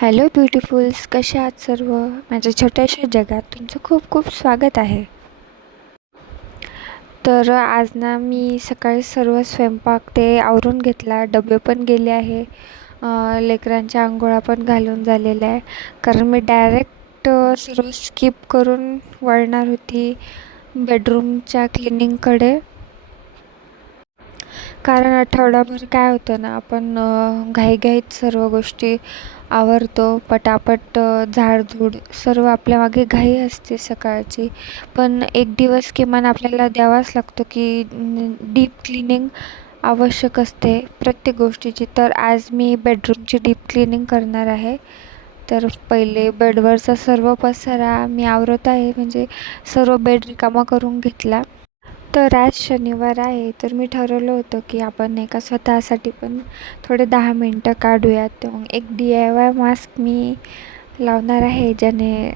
Hello ब्युटिफुल्स, कशा आहात सर्व? माझ्या छोट्याशा जगात तुमचं खूप खूप स्वागत आहे. तर आज ना मी सकाळी सर्व स्वयंपाक ते आवरून घेतला, डबे पण गेले आहे, लेकरांच्या अंघोळा पण घालून झालेल्या आहे. कारण मी डायरेक्ट सर्व स्किप करून वळणार होती बेडरूमच्या क्लिनिंगकडे. कारण आठवडाभर काय होतं ना, आपण घाईघाईत सर्व गोष्टी आवरतो पटापट, झाडझूड सर्व आपल्या मागे घाई असते सकाळची. पण एक दिवस किमान आपल्याला द्यावाच लागतो की डीप क्लिनिंग आवश्यक असते प्रत्येक गोष्टीची. तर आज मी बेडरूमची डीप क्लिनिंग करणार आहे. तर पहिले बेडवरचा सर्व पसारा मी आवरत आहे, म्हणजे सर्व बेड रिकामा करून घेतला. तर आज शनिवार आहे, तर मी ठरवलं होतं की आपण एका स्वतःसाठी पण थोडे 10 मिनटं काढूयात. तर मग एक DIY मास्क मी लावणार आहे, ज्याने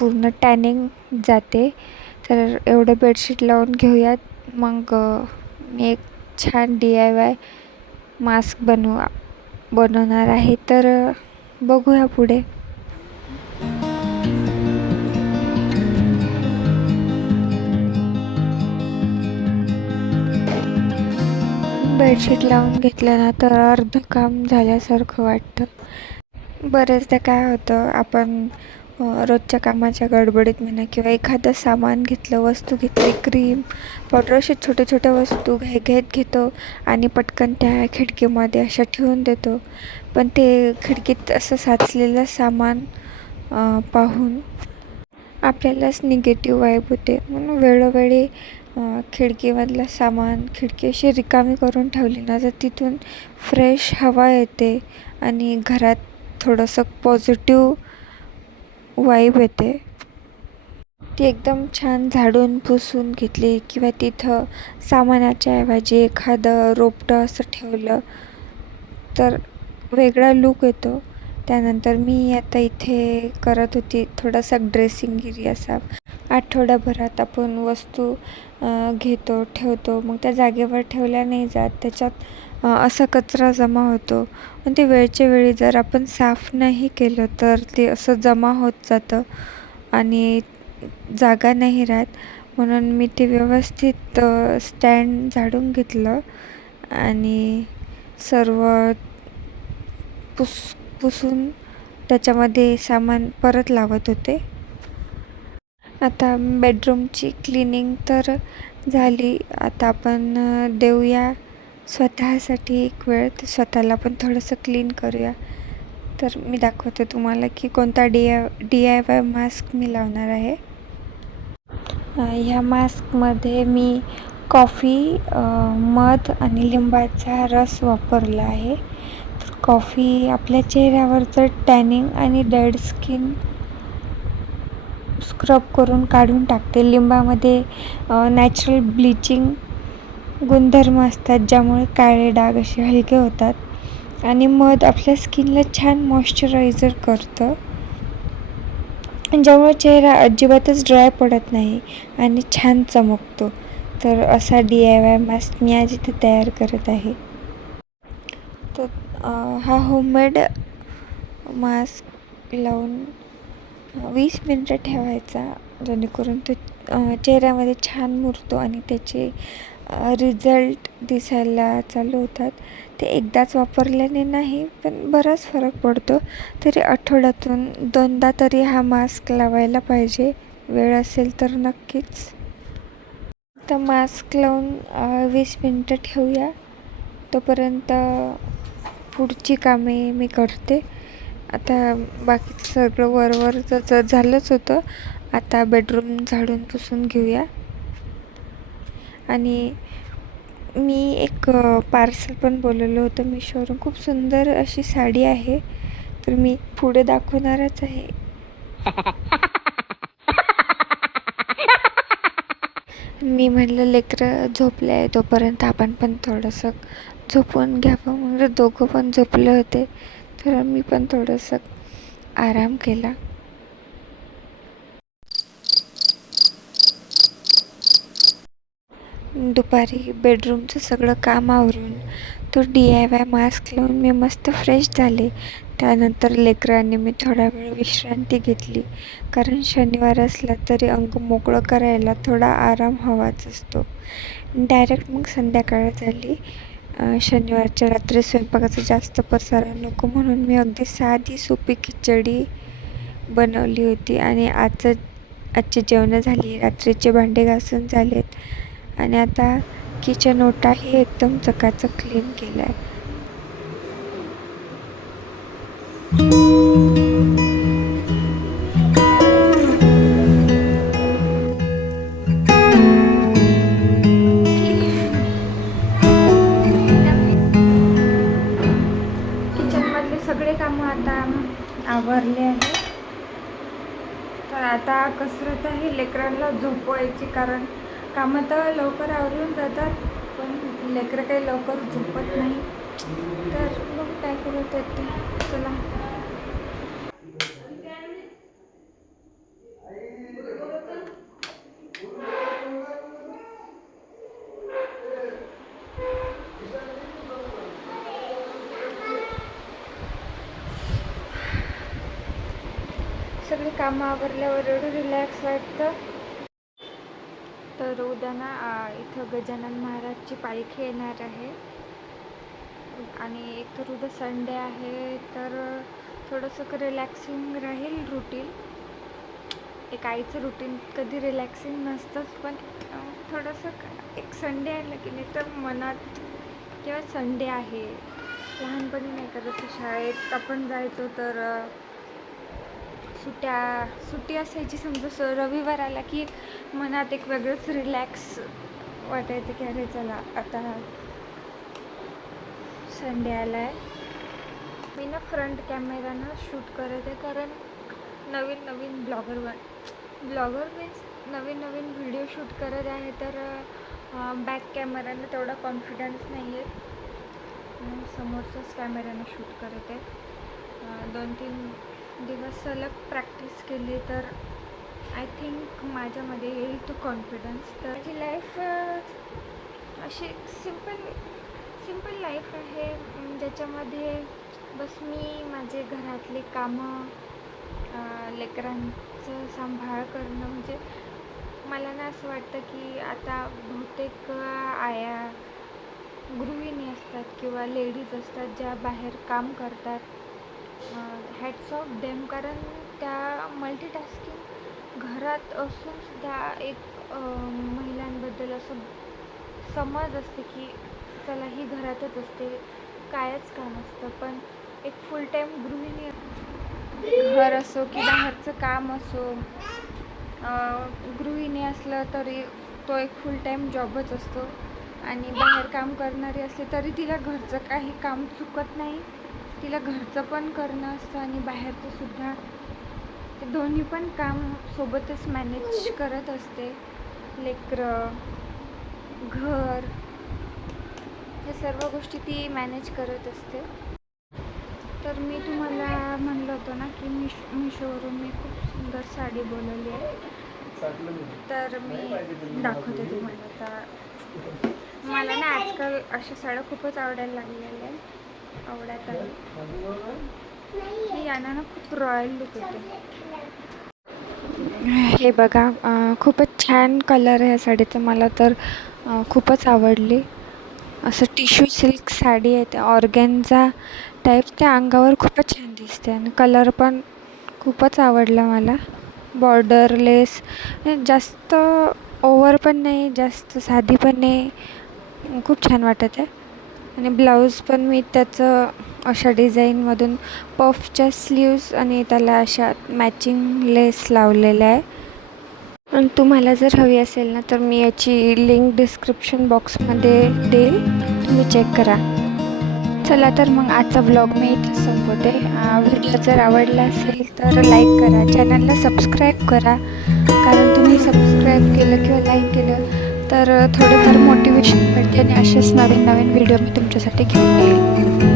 पूर्ण टॅनिंग जाते. तर एवढं बेडशीट लावून घेऊयात. मग मी एक छान DIY मास्क बनवणार आहे. तर बघूया पुढे. बेडशीट लावून घेतलं ना, तर अर्धं काम झाल्यासारखं वाटतं. बरेचदा काय होतं, आपण रोजच्या कामाच्या गडबडीत म्हणा किंवा एखादं सामान घेतलं, वस्तू घेतली, क्रीम, पावडर, अशा छोट्या छोट्या वस्तू घाईघाईत घेतो आणि पटकन त्या खिडकीमध्ये अशा ठेवून देतो. पण ते खिडकीत असं साचलेलं सामान पाहून आपल्यालाच निगेटिव्ह वाईब होते. म्हणून वेळोवेळी खिडकीमधलं सामान, खिडकी अशी रिकामी करून ठेवली ना, तर तिथून फ्रेश हवा येते आणि घरात थोडंसं पॉझिटिव्ह वाईब येते. ती एकदम छान झाडून पुसून घेतली किंवा तिथं सामानाच्या ऐवजी एखादं रोपटं असं ठेवलं तर वेगळा लूक येतो. त्यानंतर मी आता इथे करत होती थोडासा ड्रेसिंग एरिया साफ. आठवड्याभरात आपण वस्तू घेतो, ठेवतो, मग त्या जागेवर ठेवल्या नाही जात. त्याच्यात असा कचरा जमा होतो आणि ते वेळच्या वेळी जर आपण साफ नाही केलं तर ते असं जमा होत जातं आणि जागा नाही राहत. म्हणून मी ते व्यवस्थित स्टँड झाडून घेतलं आणि सर्व पुसून त्याच्यामध्ये सामान परत लावत होते. आता बेडरूमची क्लिनिंग तर झाली. आता आपण देऊया स्वतःसाठी एक वेळ, तर स्वतःला पण थोडंसं क्लीन करूया. तर मी दाखवते तुम्हाला की कोणता DIY मास्क मी लावणार आहे. ह्या मास्कमध्ये मी कॉफी, मध आणि लिंबाचा रस वापरला आहे. तर कॉफी आपल्या चेहऱ्यावरचं टॅनिंग आणि डेड स्किन स्क्रब करून काढून टाकते. लिंबामध्ये नॅचरल ब्लिचिंग गुणधर्म असतात, ज्यामुळे काळे डाग असे हलके होतात. आणि मध आपल्या स्किनला छान मॉइश्चरायझर करतं, ज्यामुळे चेहरा अजिबातच ड्राय पडत नाही आणि छान चमकतो. तर असा DIY मास्क मी आज इथे तयार करत आहे. तर हा होममेड मास्क लावून 20 मिनटं ठेवायचा, जेणेकरून तो चेहऱ्यामध्ये छान मुरतो आणि त्याचे रिझल्ट दिसायला चालू होतात. ते एकदाच वापरल्याने नाही, पण बराच फरक पडतो. तरी आठवड्यातून 2दा तरी हा मास्क लावायला पाहिजे. वेळ असेल तर नक्कीच. तर मास्क लावून 20 मिनटं ठेवूया. तोपर्यंत पुढची कामे मी करते. आता बाकीचं सगळं वरवरचं झालंच होतं. आता बेडरूम झाडून पुसून घेऊया. आणि मी एक पार्सल पण बोलवलं होतं मिशोवरून. खूप सुंदर अशी साडी आहे, तर मी पुढे दाखवणारच आहे. मी म्हटलं लेकरं झोपले आहे, तोपर्यंत आपण पण थोडंसं झोपून घ्यावं. म्हणजे दोघं पण झोपले होते, तर मी पण थोडंसं आराम केला. दुपारी बेडरूमचं सगळं काम आवरून तो DIY मास्क लावून मी मस्त फ्रेश झाले. त्यानंतर लेकरांनी मी थोडा वेळ विश्रांती घेतली, कारण शनिवार असला तरी अंग मोकळं करायला थोडा आराम हवाच असतो. डायरेक्ट मग संध्याकाळ झाली. शनिवारच्या रात्री स्वयंपाकाचा जास्त पसारा नको म्हणून मी अगदी साधी सोपी खिचडी बनवली होती. आणि आजची जेवणं झाली, रात्रीचे भांडे घासून झालेत आणि आता किचन ओटाही एकदम चकाचक क्लीन केला आहे. किचनमधले सगळे कामं आता आवरले आहे. तर आता कसरत आहे लेकरांना झोपवायची, कारण कामं तर लवकर आवरून जातात पण लेकरं काही लवकर झोपत नाही. तर मग काय करत ते चला. सगळी कामं आवरल्यावर एवढं रिलॅक्स वाटतं. तर उद्या ना इथं गजानन महाराजची पालखी येणार आहे आणि एक तर उद्या संडे आहे, तर थोडंसं रिलॅक्सिंग राहील रुटीन. एक आईचं रुटीन कधी रिलॅक्सिंग नसतंच, पण थोडंसं एक संडे आलं की नाही तर मनात किंवा संडे आहे. लहानपणी नाही का जसं शाळेत आपण जायचो तर सुट्टी असायची, समजा रविवार आला की मनात एक वेगळंच रिलॅक्स वाटायचं की अरे चला आता संडे आला आहे. मी ना फ्रंट कॅमेरानं शूट करत आहे, कारण नवीन ब्लॉगर मीन्स नवीन व्हिडिओ शूट करत आहे. तर बॅक कॅमेरानं तेवढा कॉन्फिडन्स नाही आहे, समोरच्याच कॅमेऱ्यानं शूट करत आहे. 2-3 दिवस सलग प्रॅक्टिस केली तर आय थिंक माझ्यामध्ये येईल तो कॉन्फिडन्स. तर माझी लाईफ अशी सिम्पल लाईफ आहे, ज्याच्यामध्ये बस मी माझे घरातले कामं, लेकरांचं सांभाळ करणं. म्हणजे मला ना असं वाटतं की आता बहुतेक आया गृहिणी असतात किंवा लेडीज असतात ज्या बाहेर काम करतात, हॅट्स ऑफ देम, कारण त्या मल्टीटास्किंग घरात असून सुद्धा एक महिलांबद्दल असं समज असते की चला ही घरातच असते, कायच काम असतं. पण एक फुल टाईम गृहिणी, घर असो की बाहेरचं काम असो, गृहिणी असलं तरी तो एक फुल टाईम जॉबच असतो. आणि बाहेर काम करणारी असली तरी तिला घरचं काही काम चुकत नाही, तिला घरचं पण करणं असतं आणि बाहेरचं सुद्धा. ते दोन्ही पण काम सोबतच मॅनेज करत असते. लेकरं, घर, या सर्व गोष्टी ती मॅनेज करत असते. तर मी तुम्हाला म्हणलं होतं ना की मिशोवरून मी खूप सुंदर साडी बोलवली आहे, तर मी दाखवते तुम्हाला. आता मला ना आजकाल अशा साड्या खूपच आवडायला लागलेल्या आहे, आवडत आहे. ही यानं ना खूप रॉयल लुक येते. हे बघा, खूपच छान कलर आहे या साडीचा, मला तर खूपच आवडली. असं टिश्यू सिल्क साडी आहे, ते ऑर्गॅन्झा टाईप, त्या अंगावर खूपच छान दिसते आणि कलर पण खूपच आवडला मला. बॉर्डरलेस, जास्त ओव्हर पण नाही, जास्त साधी पण नाही, खूप छान वाटत आहे. आणि ब्लाऊज पण मी त्याचं अशा डिझाईनमधून पफच्या स्लीव्स आणि त्याला अशा मॅचिंग लेस लावलेल्या आहे. आणि तुम्हाला जर हवी असेल ना तर मी याची लिंक डिस्क्रिप्शन बॉक्समध्ये देईल, तुम्ही चेक करा. चला तर मग आजचा व्लॉग मी इथं संपवते. व्हिडिओ जर आवडला असेल तर लाईक करा, चॅनलला सबस्क्राईब करा, कारण तुम्ही सबस्क्राईब केलं किंवा लाईक केलं तर थोडेफार मोटिवेशन मिळते आणि असेच नवीन व्हिडिओ मी तुमच्यासाठी घेऊन येईल.